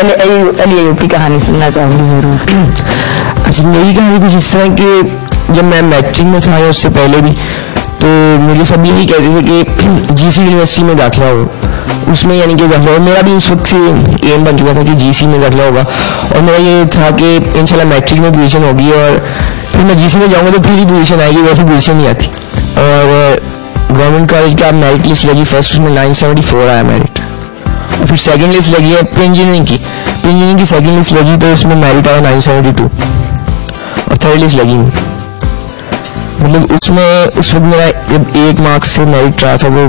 پہلے علی ایوب کی کہانی سننا چاہوں گی ضرور. اچھا میری کہانی کچھ اس طرح کہ جب میں میٹرک میں تھا یا اس سے پہلے بھی تو مجھے سب یہی کہتے تھے کہ جی سی یونیورسٹی میں داخلہ ہو, اس میں یعنی کہ داخلہ ہو. میرا بھی اس وقت سے ایم بن چکا تھا کہ جی سی میں داخلہ ہوگا, اور میرا یہ تھا کہ انشاءاللہ میٹرک میں پوزیشن ہوگی اور پھر میں جی سی میں جاؤں گا تو پھر ہی پوزیشن آئے گی, ویسے پوزیشن نہیں آتی. اور گورنمنٹ کالج کا میرٹ لسٹ لگی, فرسٹ اس میں 974 آیا میرٹ, اور پھر سیکنڈ لسٹ لگی ہے پری انجینئرنگ کی سیکنڈ لسٹ لگی تو اس میں میرٹ آیا 972, اور تھرڈ لسٹ لگی مطلب اس میں اس وقت میرا جب 1 مارکس سے میرٹ رہا تھا وہ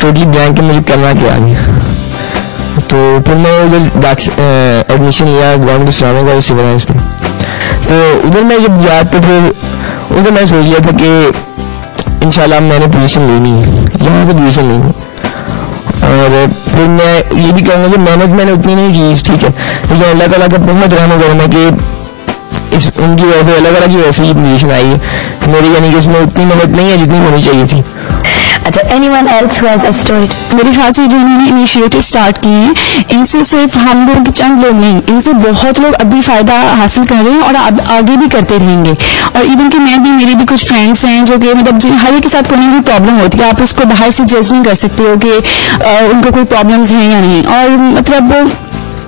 ٹوٹلی بلینک کہ مجھے کرنا کیا آگے. تو پھر میں ادھر ایڈمیشن لیا گورنمنٹ اسلامیہ کالج سول سائنس میں. تو ادھر میں جب گیا تو پھر ادھر میں سوچ لیا تھا کہ انشاءاللہ میں نے پوزیشن لینی ہے, یہاں سے پوزیشن لینی ہے. اور پھر میں یہ بھی کہوں گا کہ محنت میں نے اتنی نہیں کی, ٹھیک ہے, لیکن اللہ تعالیٰ کا بہت رحم کرنا کہ ان کی وجہ سے اللہ تعالیٰ کی وجہ سے یہ پوزیشن آئی ہے میری, یعنی کہ اس میں اتنی محنت نہیں ہے جتنی ہونی چاہیے تھی. اچھا anyone else who has a story؟ میرے خیال سے جو انہوں نے انیشیٹو اسٹارٹ کیے ہیں ان سے صرف ہم لوگ چند لوگ نہیں, ان سے بہت لوگ ابھی فائدہ حاصل کر رہے ہیں اور آگے بھی کرتے رہیں گے. اور ایون کہ میں بھی, میرے بھی کچھ فرینڈس ہیں جو کہ مطلب ہر ایک کے ساتھ کوئی بھی پرابلم ہوتی ہے, آپ اس کو باہر سے جج نہیں کر سکتے ہو کہ ان کو کوئی پرابلمس ہیں یا نہیں. اور مطلب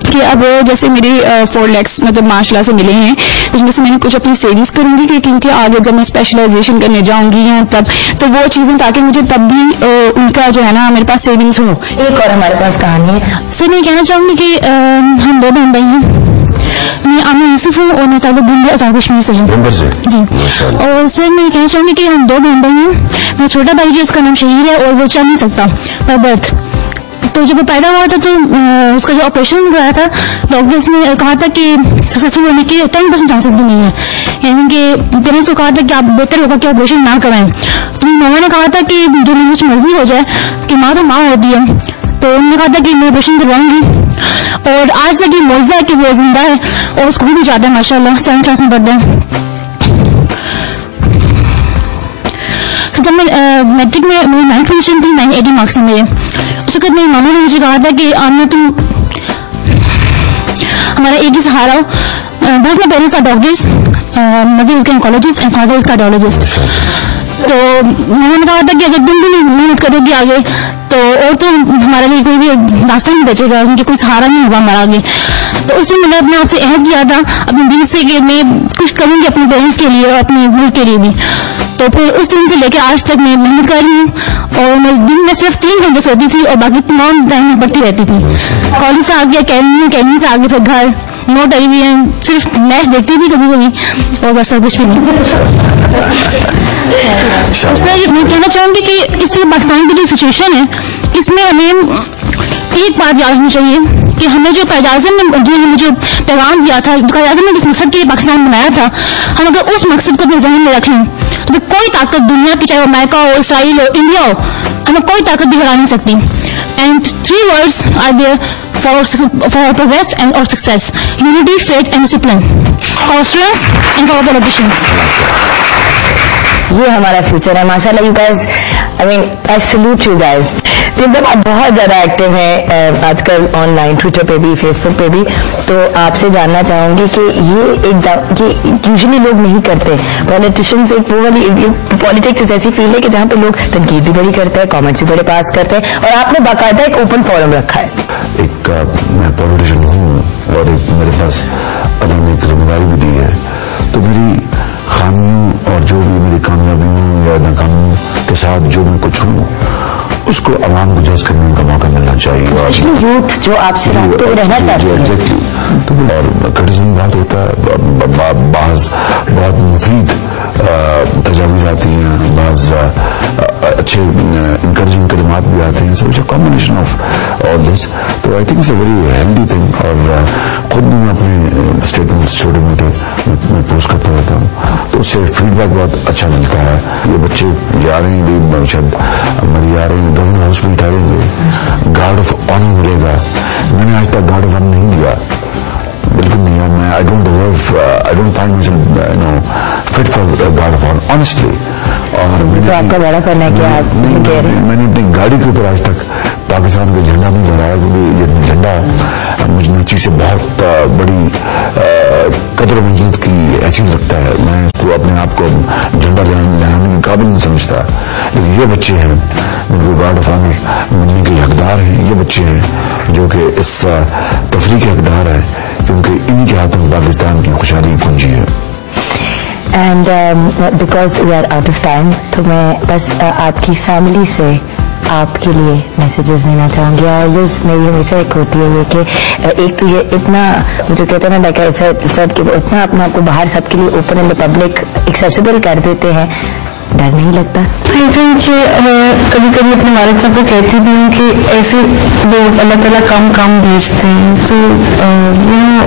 کہ اب جیسے میرے 4 lakhs مطلب ماشاء اللہ سے ملے ہیں, جس میں سے میں نے کچھ اپنی سیونگس کروں گی کہ کیونکہ آگے جب میں اسپیشلائزیشن کرنے جاؤں گی یا تب تو وہ چیزیں تاکہ مجھے تب بھی ان کا جو ہے نا میرے پاس سیونگس ہو. ایک اور ہمارے پاس کہانی ہے سر, میں کہنا چاہوں گی کہ ہم 2 بہن بھائی ہیں. میں عامر یوسف ہوں اور میں تعلق گنڈ آزاد کشمیر سے ہوں جی. اور سر میں کہنا چاہوں گی کہ ہم 2 بہن بھائی ہیں. میرا چھوٹا بھائی جو اس کا نام شہیر ہے اور وہ چل نہیں سکتا بائی برتھ. تو جب وہ پیدا ہوا تھا تو اس کا جو آپریشن کرایا تھا ڈاکٹرس نے کہا تھا کہ سکسیسفل ہونے کے 10% چانسز بھی نہیں ہے, یعنی کہ پیرنٹس کو کہا تھا کہ آپ بہتر ہوگا کہ آپریشن نہ کرائیں. تو ماما نے کہا تھا کہ جو میری مرضی ہو جائے, کہ ماں تو ماں ہوتی ہے, تو انہوں نے کہا تھا کہ میں آپریشن کرواؤں گی. اور آج تک یہ معجزہ ہے کہ وہ زندہ ہے اور اسکول بھی جاتا ہے ماشاء اللہ, 7th کلاس میں پڑھتا ہے. جب میں میٹرک میں میری 9th پوزیشن تھی, 980 مارکس تھے میرے. اس وقت میری ماما نے مجھے کہا تھا کہ آمنہ تم ہمارا ایک ہی سہارا ہو. بہت میں parents are doctors, mother is gynaecologist and father is cardiologist. تو انہوں نے کہا تھا کہ اگر تم بھی محنت کرو گے آگے تو اور تو ہمارے لیے کوئی بھی راستہ نہیں بچے گا, ان کے کوئی سہارا نہیں ہوگا ہمارا آگے. تو اس دن میں نے اپنے آپ سے عہد کیا تھا اپنے دل سے کہ میں کچھ کروں گی اپنے پیرنٹس کے لیے اور اپنے ملک کے لیے بھی. تو پھر اس دن سے لے کے آج تک میں محنت کر رہی ہوں, اور میں دن میں صرف 3 گھنٹے سوتی تھی اور باقی تمام ٹائم میں پڑھتی رہتی تھی. کالج سے آگے اکیڈمی سے آگے پھر گھر, نو ٹیلی ویژن, صرف میچ دیکھتی تھی کبھی کبھی اور بس اور کچھ بھی نہیں. اس طرح میں کہنا چاہوں گی کہ اس وقت پاکستان کی جو سچویشن ہے اس میں ہمیں ایک بات یاد رکھنی چاہیے کہ ہمیں جو قائد اعظم نے جو پیغام دیا تھا, قائد اعظم نے جس مقصد کے لیے پاکستان بنایا تھا, ہم اگر اس مقصد کو اپنے ذہن میں رکھ لیں تو کوئی طاقت دنیا کی, چاہے وہ امریکہ ہو, اسرائیل ہو, انڈیا ہو, ہمیں کوئی طاقت بھی ہرا نہیں سکتی. And 3 words are there for progress and or success: unity, faith and discipline. For students and for politicians. یہ ہمارا فیوچر ہے ماشاء اللہ. You guys, I mean I salute you guys. آپ بہت زیادہ ایکٹیو ہیں آج کل آن لائن, ٹویٹر پہ بھی, فیس بک پہ بھی. تو آپ سے جاننا چاہوں گی کہ یہ یوزلی لوگ نہیں کرتے. پالیٹیشینس ایک وہ والی پالیٹکس ایسی فیلڈ ہے کہ جہاں پہ لوگ تنقید بھی بڑی کرتے ہیں, کامنٹس بھی بڑے پاس کرتے ہیں, اور آپ نے باقاعدہ ایک اوپن فورم رکھا ہے. ایک میں پالیٹیشین ہوں اور ایک میرے پاس اللہ نے ایک ذمہ داری بھی دی ہے, تو میری خامیوں اور جو بھی میری کامیابیوں یا ناکامیوں کے ساتھ جو میں کچھ ہوں اس کو عوام کو جج کرنے کا موقع ملنا چاہیے. اور یوتھ جو آپ سے رابطے میں رہنا چاہتے ہیں. ایگزیکٹلی. تو اور کرٹیزم بہت ہوتا ہے, بعض بہت مفید تجاویز آتی ہیں, بعض اچھے انکریجنگ کلمات بھی آتے ہیں. So it's a combination of all this. تو I think it's a very healthy thing. اور خود بھی میں اپنے اسٹیٹمنٹس چھوٹے موٹے میں پوسٹ کرتا رہتا ہوں, تو اس سے فیڈ بیک بہت اچھا ملتا ہے. یہ بچے جا رہے ہیں, شاید مری آ رہے ہیں, گورنمنٹ ہاؤس میں ٹھہریں گے, گارڈ آف آنر ملے گا. میں نے آج تک گارڈ آف آنر نہیں لیا, بالکل نہیں ہے. میں I don't deserve, I don't find myself fit for guard of honor honestly. اور تو آپ کا بڑا کرنا ہے کہ آپ میں نے اپنی گاڑی کے اوپر آج تک پاکستان کا جھنڈا نہیں لہرایا, کیونکہ یہ جھنڈا مجھ ناچی سے بہت بڑی قدر و منزلت کی حیثیت رکھتا ہے. میں اس کو اپنے آپ کو جھنڈا لہرانے کے قابل نہیں سمجھتا, لیکن یہ بچے ہیں جن کو گارڈ آف آنر ملنے کے حقدار ہیں. یہ بچے ہیں جو کہ اس تفریح کے حقدار ہیں, کیونکہ انہی کے ہاتھوں پاکستان کی خوشحالی کنجی ہے. And because we are out of time, تو میں بس آپ کی فیملی سے آپ کے لیے میسیجز دینا چاہوں گی. اور یہ میری ہمیشہ ایک ہوتی ہے یہ کہ ایک تو یہ اتنا جو کہتے ہیں نا لائک ایسا سب کہ اتنا اپنا آپ کو باہر سب کے لیے open in the public accessible کر دیتے ہیں, ڈر نہیں لگتا؟ آئی تھنک کبھی کبھی اپنے والد صاحب کو کہتی بھی ہوں کہ ایسے لوگ اللہ تعالیٰ کم بھیجتے ہیں, تو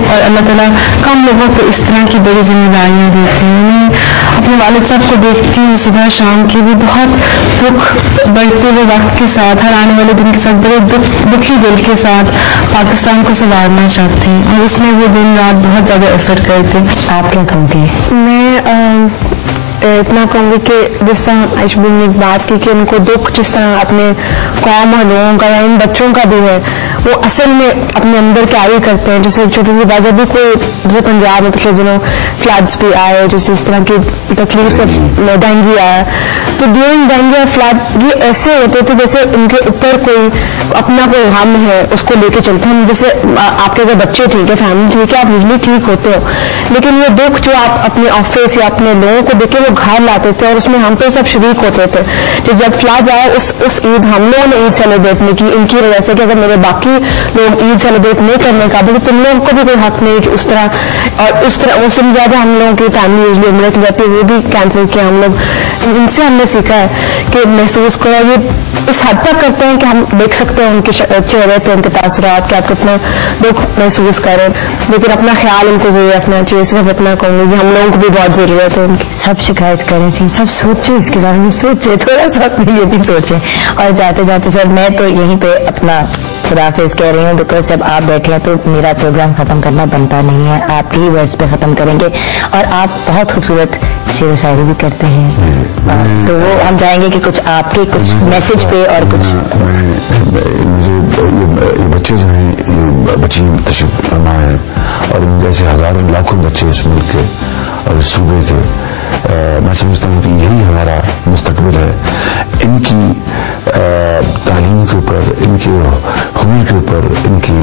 اور اللہ تعالیٰ کم لوگوں کو اس طرح کی بڑی ذمہ داریاں دیتے ہیں. میں اپنے والد صاحب کو دیکھتی ہوں صبح شام کی, وہ بہت دکھ بڑھتے ہوئے وقت کے ساتھ, ہر آنے والے دن کے ساتھ بڑے دکھی دل کے ساتھ پاکستان کو سنوارنا چاہتے ہیں, اور اس میں وہ دن رات بہت زیادہ ایفرٹ کرتے ہیں. آپ کیا کہوں گے؟ میں اتنا کہوں گی کہ جس طرح اشبو نے ایک بات کی کہ ان کو دکھ جس طرح اپنے قوم اور لوگوں کا یا ان بچوں کا بھی ہے, وہ اصل میں اپنے اندر کیری کرتے ہیں. جیسے چھوٹی سی بات, ابھی کوئی جیسے پنجاب میں پچھلے دنوں فلڈس بھی آئے, جیسے اس طرح کی تکلیف سے ڈینگی آیا, تو ڈیورنگ ڈینگی اور فلڈ یہ ایسے ہوتے تھے جیسے ان کے اوپر کوئی اپنا کوئی غم ہے اس کو لے کے چلتے ہیں. جیسے آپ کے اگر بچے ٹھیک ہے, فیملی ٹھیک ہے, آپ یوزلی ٹھیک ہوتے ہو, لیکن یہ دکھ جو آپ اپنے آفس یا اپنے لوگوں کو دیکھ کے وہ گھر لاتے تھے, اور اس میں ہم پہ سب شریک ہوتے تھے. جب فلڈ آیا اس عید ہم لوگوں نے عید سیلیبریٹ نہیں کی ان کی وجہ سے کہ اگر میرے باقی لوگ عید سیلیبریٹ نہیں کرنے کا, بلکہ تم لوگوں کو بھی کوئی حق نہیں کہ اس طرح, اور اس طرح اس سے زیادہ ہم لوگوں کی فیملی یوزلی عمرے کی جاتی ہے وہ بھی کینسل کیا ہم لوگ. ان سے ہم نے سیکھا ہے کہ محسوس کرو, یہ اس حد تک کرتے ہیں کہ ہم دیکھ سکتے ہیں ان کے چہرے پہ ان کے تاثرات کہ آپ کتنا دکھ محسوس کریں, لیکن اپنا خیال ان کو ضرور رکھنا چاہیے. صرف اتنا کہوں گی کہ ہم لوگوں کو بھی بہت ضرورت ہے ان کی. سب شکایت کریں, سب سوچیں اس کے بارے میں, سوچیں تھوڑا سا اپنے یہ بھی سوچیں. اور جاتے جاتے سر میں تو یہیں پہ اپنا خداحافظ کہہ رہی ہوں, بیکاز جب آپ بیٹھے ہیں تو میرا پروگرام ختم کرنا بنتا نہیں ہے, آپ کے ہی ورڈز پہ ختم کریں گے. اور آپ بہت خوبصورت شعر و شاعری بھی کرتے ہیں, تو وہ ہم چاہیں گے کہ کچھ آپ کے کچھ میسج پہ اور کچھ. مجھے یہ بچے جو ہیں, یہ بچی تشریف فرما ہے, اور ان جیسے ہزاروں لاکھوں بچے اس ملک کے اور اس صوبے کے, میں سمجھتا ہوں کہ یہی ہمارا مستقبل ہے. ان کی تعلیم کے اوپر, ان کے ہنر کے اوپر, ان کی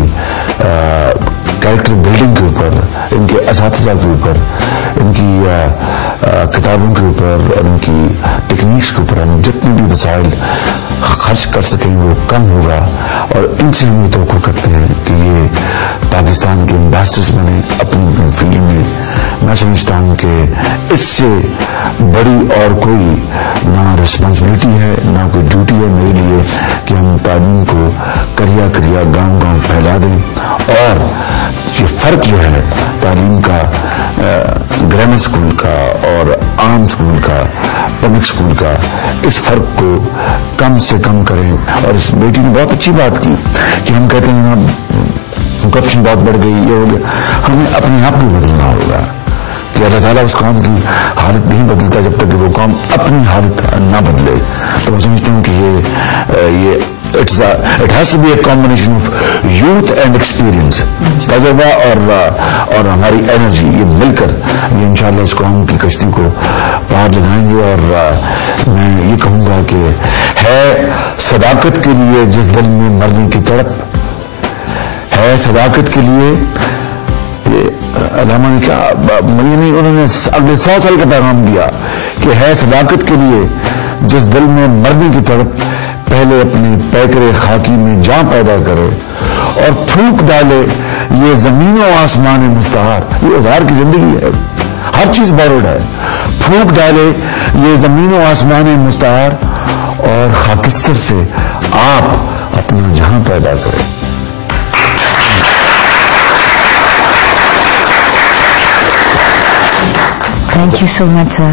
کیریکٹر بلڈنگ کے اوپر, ان کے اساتذہ کے اوپر, ان کی کتابوں کے اوپر اور ان کی ٹیکنیکس کے اوپر ہم جتنے بھی وسائل خرچ کر سکیں وہ کم ہوگا. اور ان سے ہم یہ توقع کرتے ہیں کہ یہ پاکستان کے امبیسڈرز بنے اپنی فیلڈ میں. میں سمجھتا ہوں کہ اس سے بڑی اور کوئی نہ رسپانسبلٹی ہے نہ کوئی ڈیوٹی ہے میرے لیے کہ ہم تعلیم کو کریا کریا گاؤں گاؤں پھیلا دیں. اور یہ فرق جو ہے تعلیم کا, گرامر اسکول کا اور عام اسکول کا, پبلک اسکول کا, اس فرق کو کم سے کم کریں. اور اس بیٹی نے بہت اچھی بات کی کہ ہم کہتے ہیں نا کرپشن بہت بڑھ گئی, یہ ہو گیا. ہمیں اپنے آپ کو بدلنا ہوگا کہ اللہ تعالیٰ اس قوم کی حالت نہیں بدلتا جب تک کہ وہ قوم اپنی حالت نہ بدلے. تو میں سمجھتا ہوں کہ یہ it has to be a combination of youth and experience. تجربہ اور ہماری انرجی, یہ مل کر یہ انشاءاللہ اس قوم کی کشتی کو پار لگائیں گے. اور میں یہ کہوں گا کہ ہے صداقت کے لیے جس دل میں مرنے کی تڑپ, ہے صداقت کے لیے. علامہ نے کیا یعنی انہوں نے اگلے 100 سال کا پیغام دیا کہ ہے صداقت کے لیے جس دل میں مرنے کی تڑپ, پہلے اپنے پیکرے خاکی میں جاں پیدا کرے اور پھونک ڈالے یہ زمین و آسمان مستعار. یہ ادھار کی زندگی ہے, ہر چیز بوروڈ ہے. پھونک ڈالے یہ زمین و آسمان مستعار اور خاکستر سے آپ اپنا جہاں پیدا کریں. Thank you so much, sir.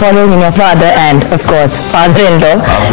following in your father and of course father-in-law.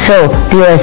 So viewers,